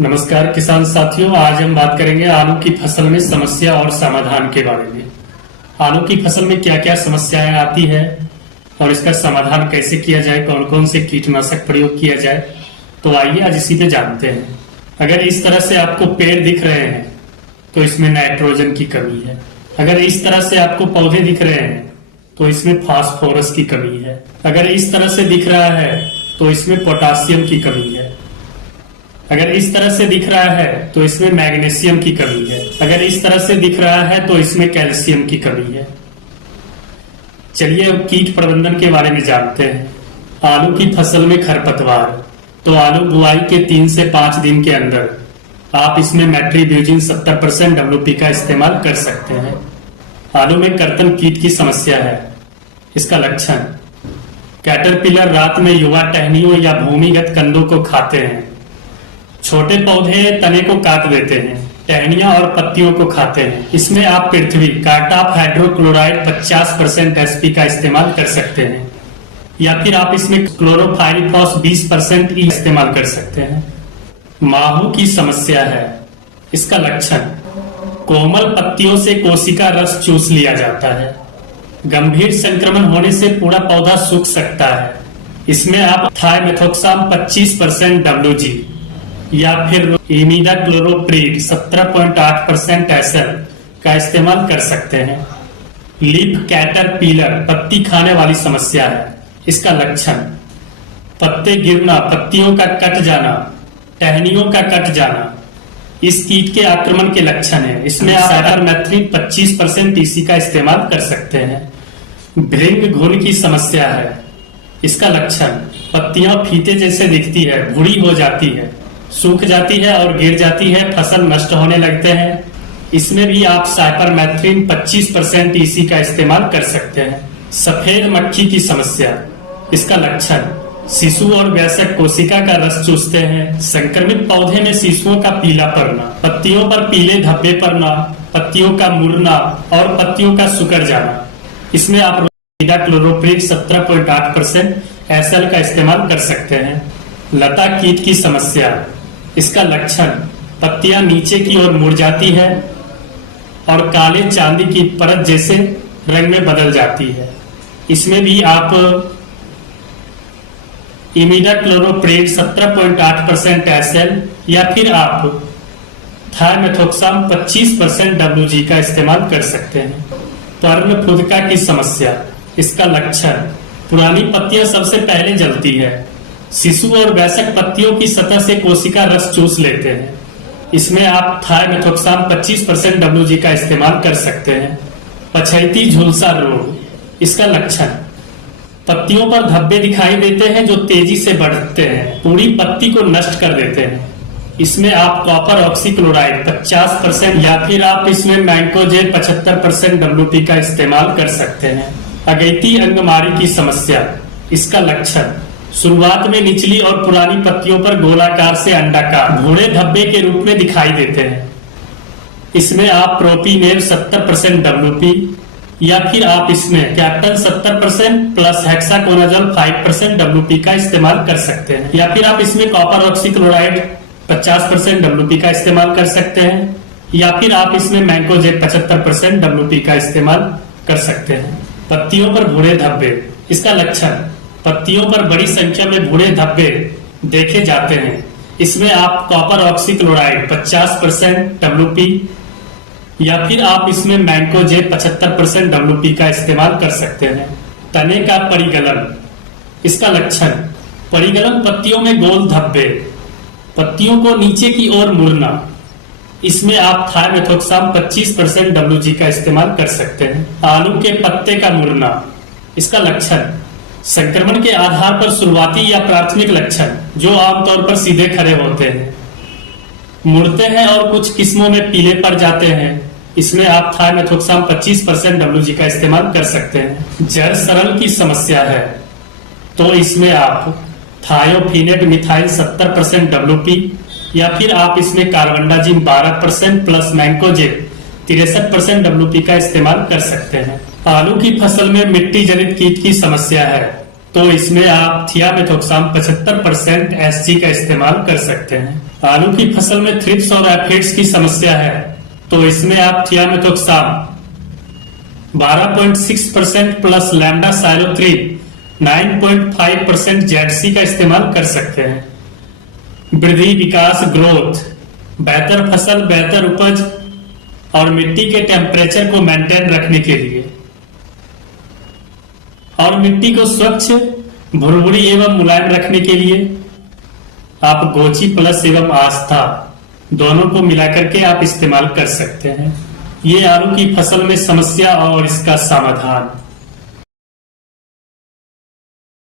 नमस्कार किसान साथियों, आज हम बात करेंगे आलू की फसल में समस्या और समाधान के बारे में। आलू की फसल में क्या क्या समस्याएं आती है और इसका समाधान कैसे किया जाए, कौन कौन से कीटनाशक प्रयोग किया जाए, तो आइए आज इसी पे जानते हैं। अगर इस तरह से आपको पेड़ दिख रहे हैं तो इसमें नाइट्रोजन की कमी है। अगर इस तरह से आपको पौधे दिख रहे हैं तो इसमें फास्फोरस की कमी है। अगर इस तरह से दिख रहा है तो इसमें पोटासियम की कमी है। अगर इस तरह से दिख रहा है तो इसमें मैग्नीशियम की कमी है। अगर इस तरह से दिख रहा है तो इसमें कैल्शियम की कमी है। चलिए अब कीट प्रबंधन के बारे में जानते हैं। आलू की फसल में खरपतवार, तो आलू बुआई के 3 से 5 दिन के अंदर आप इसमें मेट्रीब्यूजिन 70% WP का इस्तेमाल कर सकते हैं। आलू में कर्तन कीट की समस्या है। इसका लक्षण, कैटरपिलर रात में युवा टहनियों या भूमिगत कंदों को खाते हैं। छोटे पौधे तने को काट देते हैं, टहनियां और पत्तियों को खाते हैं। इसमें आप पृथ्वी कार्टाप हाइड्रोक्लोराइड 50% SP का इस्तेमाल कर सकते हैं, या फिर आप इसमें क्लोरोफाइरिफॉस 20% इस्तेमाल कर सकते हैं। माहू की समस्या है। इसका लक्षण, कोमल पत्तियों से कोशिका रस चूस लिया जाता है। गंभीर संक्रमण होने से पूरा पौधा सूख सकता है। इसमें आप थाइमेथोक्साम 25% WG या फिर इमिडाक्लोरोप्रिड 17.8% SL का इस्तेमाल कर सकते हैं। लीफ कैटरपिलर पत्ती खाने वाली समस्या है। इसका लक्षण, पत्ते गिरना, पत्तियों का कट जाना, टहनियों का कट जाना, इस कीट के आक्रमण के लक्षण है। इसमें आप साइपरमेथ्रिन 25% TC का इस्तेमाल कर सकते हैं। भृंग घुन की समस्या है। इसका लक्षण, पत्तियां फीते जैसे दिखती है, भूरी हो जाती है, सूख जाती है और गिर जाती है, फसल नष्ट होने लगते हैं। इसमें भी आप साइपरमेथ्रिन 25% TC का इस्तेमाल कर सकते हैं। सफेद मक्खी की समस्या। इसका लक्षण, शिशु और वयस्क कोशिका का रस चूसते हैं। संक्रमित पौधे में शिशुओं का पीला पड़ना, पत्तियों पर पीले धब्बे पड़ना, पत्तियों का मुड़ना और पत्तियों का सुकर जाना। इसमें आप इमिडाक्लोरोप्रिड 17.8% SL का इस्तेमाल कर सकते हैं। लता कीट की समस्या। इसका लक्षण, पत्तियां नीचे की ओर मुड़ जाती है और काले चांदी की परत जैसे रंग में बदल जाती है। इसमें भी आप इमिडाक्लोरोप्रिड 17.8% SL या फिर आप थाइमेथोक्साम 25% WG का इस्तेमाल कर सकते हैं। पर्ण फुदका की समस्या। इसका लक्षण, पुरानी पत्तियां सबसे पहले जलती है। शिशु और वयस्क पत्तियों की सतह से कोशिका रस चूस लेते हैं। इसमें आप थाइमेथोक्साम 25% WG का इस्तेमाल कर सकते हैं। पछैती झुलसा रोग। इसका लक्षण, पत्तियों पर धब्बे दिखाई देते हैं जो तेजी से बढ़ते हैं, पूरी पत्ती को नष्ट कर देते हैं। इसमें आप कॉपर ऑक्सीक्लोराइड 50% या फिर आप इसमें मैंकोजेब 75% WP का इस्तेमाल कर सकते हैं। अगैती अंगमारी की समस्या। इसका लक्षण, शुरुआत में निचली और पुरानी पत्तियों पर गोलाकार से अंडाकार भूरे धब्बे के रूप में दिखाई देते हैं। इसमें आप प्रोपीनेर 70% WP या फिर आप इसमें कैप्टन 70% प्लस हेक्साकोनाजोल 5% WP का इस्तेमाल कर सकते हैं, या फिर आप इसमें कॉपर ऑक्सीक्लोराइड 50% WP का इस्तेमाल कर सकते हैं, या फिर आप इसमें मैंकोजेब 75% WP का इस्तेमाल कर सकते हैं। पत्तियों पर भूरे धब्बे। इसका लक्षण, पत्तियों पर बड़ी संख्या में भूरे धब्बे देखे जाते हैं। इसमें आप कॉपर ऑक्सीक्लोराइड 50% WP या फिर आप इसमें मैंकोजेब 75% WP का इस्तेमाल कर सकते हैं। तने का परिगलन। इसका लक्षण, परिगलन पत्तियों में गोल धब्बे, पत्तियों को नीचे की ओर मुड़ना। इसमें आप थाइमेथोक्साम 25% WG का इस्तेमाल कर सकते हैं। आलू के पत्ते का मुड़ना। इसका लक्षण, संक्रमण के आधार पर शुरुआती या प्राथमिक लक्षण जो आमतौर पर सीधे खड़े होते हैं, मुड़ते हैं और कुछ किस्मों में पीले पड़ जाते हैं। इसमें आप थाइमेथोक्साम 25% WG का इस्तेमाल कर सकते हैं। जड़ सड़न की समस्या है, तो इसमें आप थायोफिनेट मिथाइल 70% WP या फिर आप इसमें कार्बनडाजिम 12% प्लस मैंकोजेब 63% WP का इस्तेमाल कर सकते हैं। आलू की फसल में मिट्टी जनित कीट की समस्या है, तो इसमें आप थियामेथोक्साम 75% एसजी का इस्तेमाल कर सकते हैं। आलू की फसल में थ्रिप्स और एफिड्स की समस्या है, तो इसमें आप थियामेथोक्साम 12.6% प्लस लैम्डा साइलोथ्रीन 9.5% जेडसी का इस्तेमाल कर सकते हैं। वृद्धि, विकास, ग्रोथ, बेहतर फसल, बेहतर उपज और मिट्टी के टेम्परेचर को मेंटेन रखने के लिए और मिट्टी को स्वच्छ, भुरभुरी एवं मुलायम रखने के लिए आप गोची प्लस एवं आस्था दोनों को मिलाकर के आप इस्तेमाल कर सकते हैं। ये आलू की फसल में समस्या और इसका समाधान।